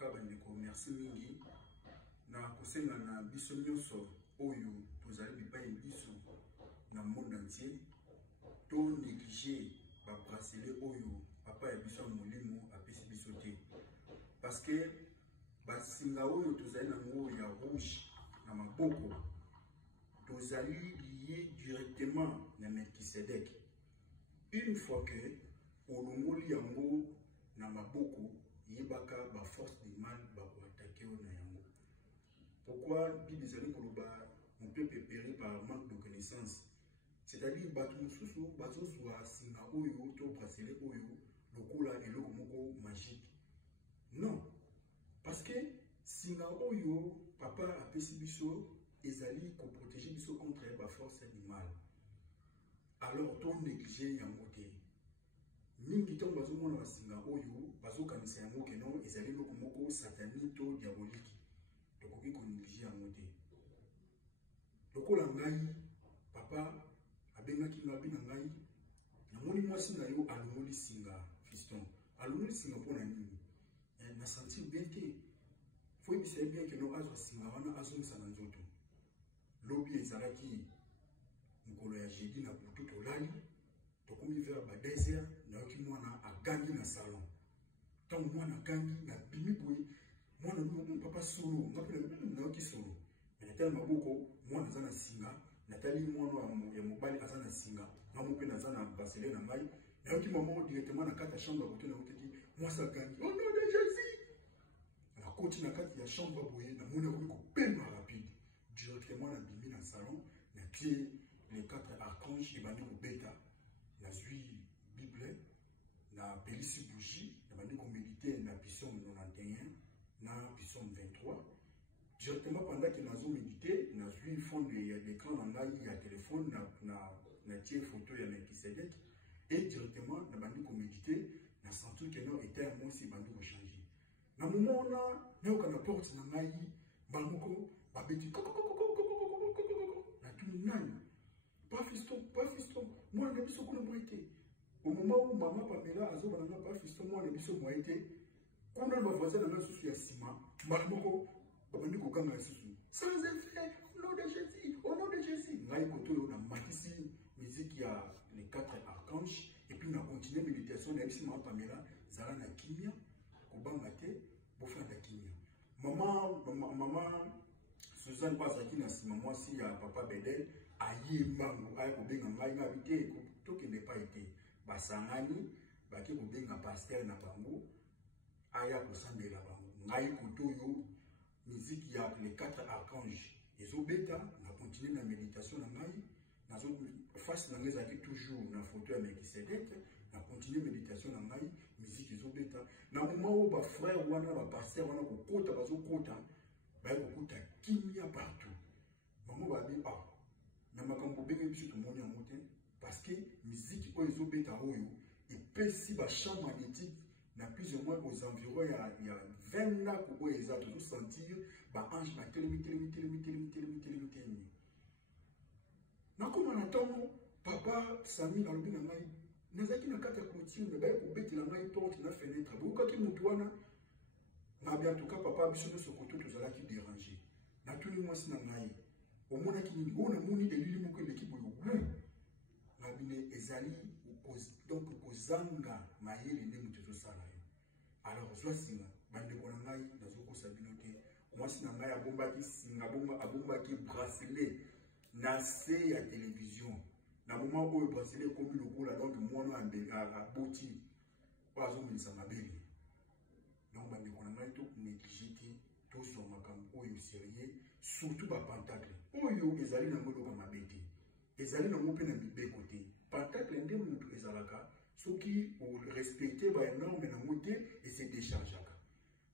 cas bandeko merci mingi na kosenga na biso nyonso oyo tozali bipai biso na monde entier to négliger ba bracelet oyo papa ya biso molimo apesi biso te parce que basinga oyo tozali na ngo ya rouge na maboko tozali lié directement na Melchisedec. Une fois que olongoli yango na maboko yebaka ba force du mal ba attaquer na yango. Pourquoi Bible ezali koloba on peut périr par manque de connaissance. C'est-à-dire bato mususu bazozwa singa oyo to bracelet oyo lokola eloko moko magique. Non. Parce que singa oyo papa apesi biso ezali ko protéger biso contre la force du mal. Alors ton négliger yango te. Mingi ton bazo mona singa oyo bazo kanisa yango ke non ezali loko moko satanique to diabolique. Donc ko négliger yango te. Lokola ngai papa abengaki nga bina ngai namoni mwasi na yo alongoli singa fiston. Alongoli singa pona nini? Na sentir bien que faut bien bien que non azo singa wana azo msana nzoto. Lobi ezalaki mukolo ya jeudi na butu tolali tokomi vers ba désert na yoki mwana agangi na salon. Tant mwana gangi na bimi boye mwana no papa solo ngapela na yoki solo. Na tala maboko mwana zana singa natali mwana ya mobali azana singa ngamu pe nazana bracelet na mai na yoki maman directement na kata chambre côté na oteki mwasa gangi. Au nom de Jésus. Na koti na kati ya chambre boye na mona ko pemba rapide. Directement na bimi na salon na pied les 4 archanges et bandi ko beta na zui Bible na pelisi bougie na bandi ko méditer na psaume 91 na psaume 23 directement pendant que nazo méditer na zui fond de l'écran na ngai ya téléphone na tie photo ya Melchisedec et directement na bandi ko méditer na sentir que non était moi si bandi ko changer na moment na yoka na porte na ngai bangoko babeti na tout nani pas fiston moi na biso kuna moité au moment où maman papela azo bana pas fiston moi na biso moité kuna ba voisin na susu ya sima bangoko babandi ko kanga susu sans effet au nom de Jésus ngai koto yo na matisi musique ya les 4 archanges et puis na continuer méditation na biso maman Pamela zala na kimia ko banga te bo faire la kimia maman Suzanne Bazaki na sima moi si ya papa Bedel aye mango aye ko benga ngai na bité to ke ne pas été basangani baki ko benga pasteur na bango aya ko sambela bango ngai ko to yo musique ya les 4 archanges ezo beta na continuer na méditation na ngai nazo face na ngai zaki toujours na photo ya Melchisedec na continuer méditation na ngai musique ezo beta na moment où ba frère wana ba pasteur wana ko kota bazo kota ba ko kota kimia partout maman ba bi na makambo benge biso to moni en moté parce que musique oyo beta oyo et pesi ba champ magnétique na plus ou moins aux environs il y a 20 ans ko eza to sentir ba ange ba telemi na koma na tongo papa Sami na lobi na ngai nazaki na kata clôture ba ko beti na ngai porte na fenêtre buka ki mutu wana na bien tout cas papa biso no sokoto to zala ki déranger na tuni mwasi na ngai omona ki ni ona moni elili moko l'équipe yo na bine ezali donc kozanga mayele ne mutu to sala yo alors zwa singa bande ko na ngai nazo ko sabino te mwasi na ngai abombaki singa abombaki bracelet na se ya télévision na moment oyo bracelet komi lokola donc mwana a boti bazo milisa mabeli donc bande ko na ngai to négliger to so makambo oyo sérieux surtout ba pentacle oyo ezali na ngolo mabete ezali na mope na mibeko te pentacle nde mutu ezalaka soki o respecter ba norme na mote et se déchargeaka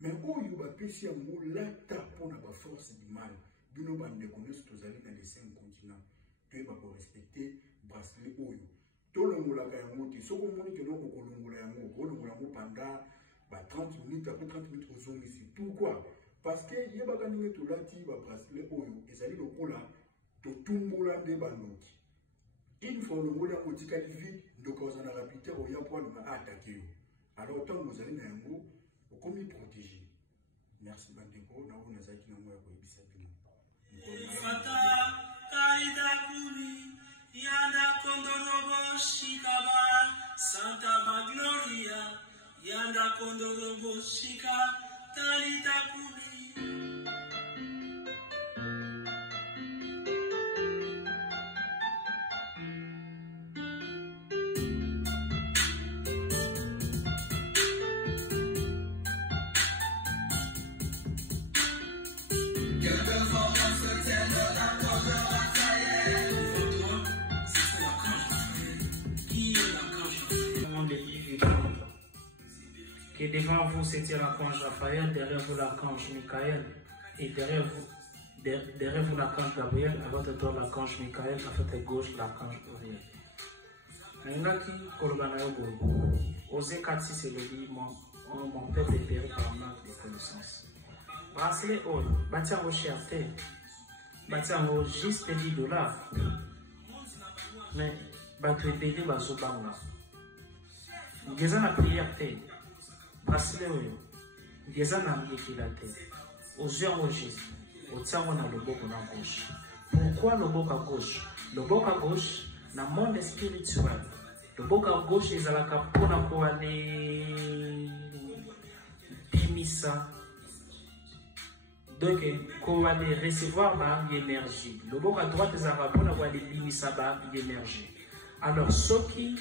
mais oyo ba pesi ya mo lata pona ba force du mal bino bande connaître tozali na les 5 continents to ba ko respecter bracelet oyo to longolaka yango te soko moni ke no ko longola yango ko longola yango pendant ba 30 minutes après 30 minutes ozongisi pourquoi parce que yebaka ninge to lati ba bracelet oyo ezali lokola to tumbola nde banoki une fois le mot otikali vide ndoko za rapidité oya pour na attaquer alors tant vous allez na yango okomi protéger Merci bandeko na ona zaki na moya ko ibisa bino. Fata kaida kumi yanda kondorobo shikaba Santa Magloria yanda kondorobo shika talita kumi. Et devant vous, c'était l'archange Raphaël, derrière vous l'archange Michael, et derrière vous l'archange Gabriel, à votre droite l'archange Michael, à votre gauche l'archange Uriel. Nangaki kolobana yoboy. Osée 4:6 c'est le dit, mon peuple est péri par manque de connaissance. Bracelet oil, bâtir vos chertés, bâtir vos juste $10. Mais bâtir pédé bazobanga. Geza na prière te. Bracelet oyo, geza na miyekila te. Ozwi yango juste, otia yango na loboko na gauche. Pourquoi loboko à gauche? Loboko à gauche, na monde spirituel. Loboko à gauche ezalaka mpona koane bimisa. Donc, koane recevoir ba énergie. Loboko à droite ezalaka mpona koane bimisa ba énergie. Alors, soki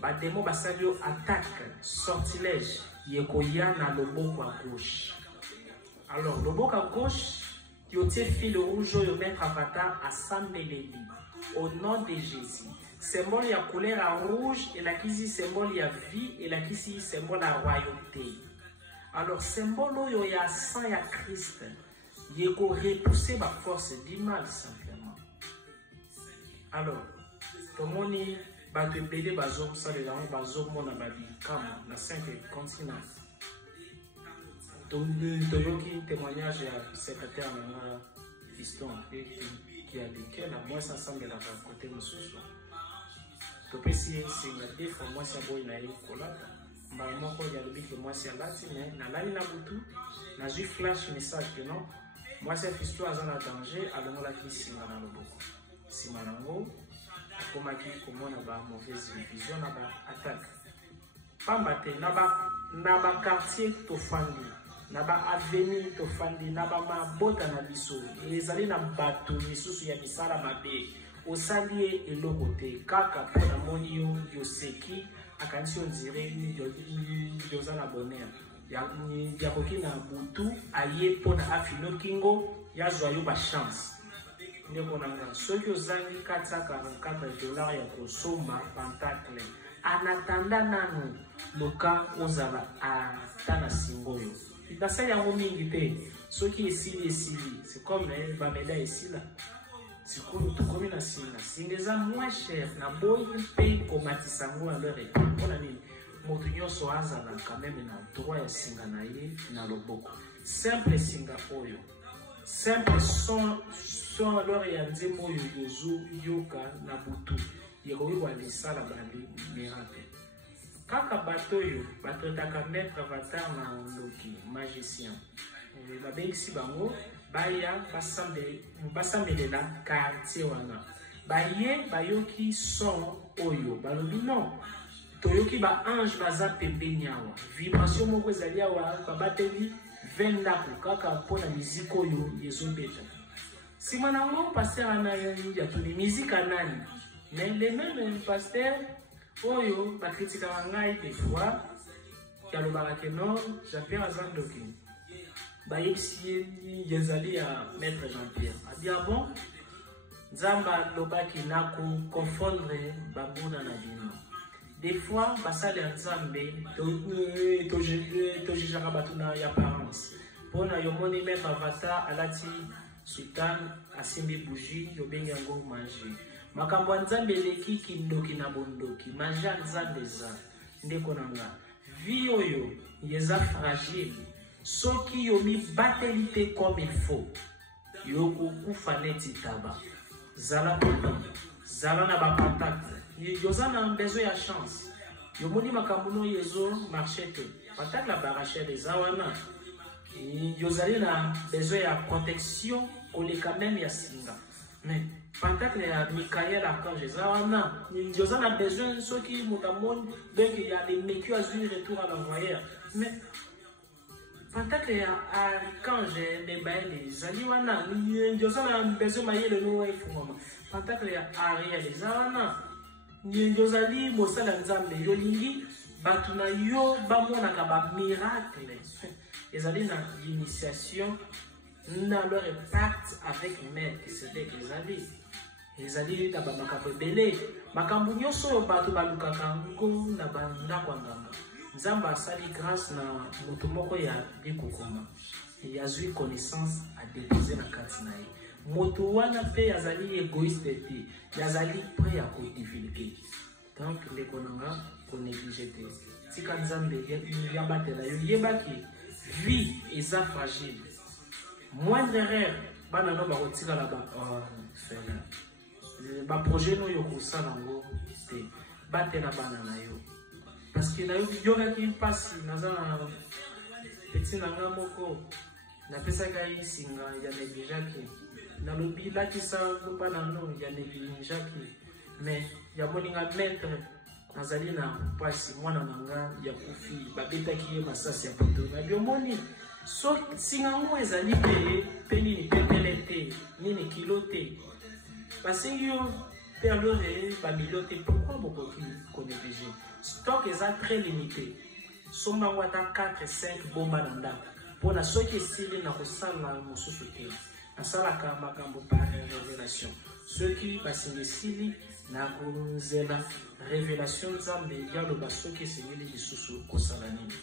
ba démon basalio attaque, sortilège, yekoya na loboko à gauche. Alors, loboko à gauche, yote fil rouge yo mettre avatar à Sambeleli. Au nom de Jésus. Symbole ya couleur à rouge et la kisi symbole ya vie et la kisi symbole à royauté. Alors, symbole yo ya sang ya Christ, yeko repousser ma force du mal simplement. Alors, tomoni bato ebele bazosalela yango bazomona babikama na 5 continents. Toyoki témoignage ya secrétaire nanga Fiston qui a dit que la moi ça semble la côté mosusu. Topesi singa des fois moi ça boy na kolata. Mbala moko ya lobi que moi c'est lati mais na lani na butu na ju flash message que non moi c'est Fiston azana danger alongola ki singa na loboko. Simanango komaki komona ba mauvaise vision na ba attaque. Pambate na ba quartier tofandi. Na ba avenue tofandi na ba mabota na biso ezali na bato misusu ya misala mabe osali eloko te kaka pona moni yo yoseki akanisi ondire yoza na bonheur ya koki na butu aye pona afino kingo ya zwa yo ba chance ndeko nanga soki ozangi $444 ya kosomba pentacle anatanda nanu loka ozala atana singoyo. Dans yango mingi te soki esili c'est comme ba médaille esila sikulu tukomi na singa singeza moins cher na boy pay komatisa ngo à leur époque mpona nini moto nyonso azala quand même na droit ya singa na ye na loboko simple singa oyo simple son alors ya nzembo oyo yozo yoka na butu yekoki koalisala bali miracle. Kaka bato yo, bato taka mettre avatar na loki, magicien. Babengisi bango, baya basambelela quartier wana. Baye bayoki son oyo, balobi non. Toyoki ba ange baza pembeni awa. Vibration moko ezali awa, babateli 20 ndako kaka mpona musique oyo yezobeta. Sima nango pasteur ana ya tuni musique anani. Mais les mêmes pasteurs oyo bakritika ngai des fois kalobaka ke non Jean-Pierre azandoki bayebisi yezali ya maître Jean-Pierre abi bon nzamba lobaki na ko confondre babuna na bino des fois basali ya nzambe to jijaka bato na apparence pona yomoni maître avatar alati sultan asimbi bougie yobengi yango manger makambo nzambe leki kindoki na bondoki maja nzambe za ndeko nanga vie oyo yeza fragile soki yomi batelite comme il faut yoko kufa neti taba zala papa zala na ba contact yoza na besoin ya chance yomoni makambo no yezo marché te patak la barachelle eza wana yozali na besoin ya protection koleka même ya singa. Mais pentacle ya Michael Archange Zawana, yoza na besoin soki mutamoni donc il y a des mécu à jouer retour à l'envoyeur. Mais pentacle ya Archange Nebaël Zaliwana, yoza na besoin mayele no efungama. Pentacle ya Ariel Zawana, yozali mosala nzambe yolingi batu na yo bamonaka ba miracle. Ezali na initiation na leur pacte avec Melchisedec ezali na bamakambo ebele makambo nyonso oyo bato balukaka ngo na bandako ya nganga nzambe asali grâce na moto moko ya likokoma yazwi connaissance adepose na kati na ye moto wana mpe azali égoïste te yazali prêt ya kodivulguer. Donc ndeko nanga konéglige te tika nzambe yabatela yo yebaki vie eza fragile. Moindre erreur, bana no bakotika la ba projet no yo kosala ngo te batela bana na yo parce que na yo yokaki mpasi naza na petit nanga moko napesaka ye singa ya neglijaki nalobi lakisa bana no ya neglijaki mais ya moninga maître nazali na mpasi mwana nanga ya kufi babetaki ye masasi ya poto na biomoni. So singango ezali pe nini pepele te nini kilo te parce yo perdre ba million te pourquoi beaucoup qui négliger stock est très limité somba wata 4-5 bomba nanda pour la soki esili na kosala mosusu te asalaka makambo par révélation ceux qui basingisili na kunzela révélation nzambe yaloba soki esengeli lisusu kosala nini.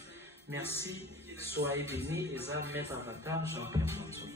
Merci. Soyez bénis, et ça, Maître Avatar, Jean-Pierre Manson.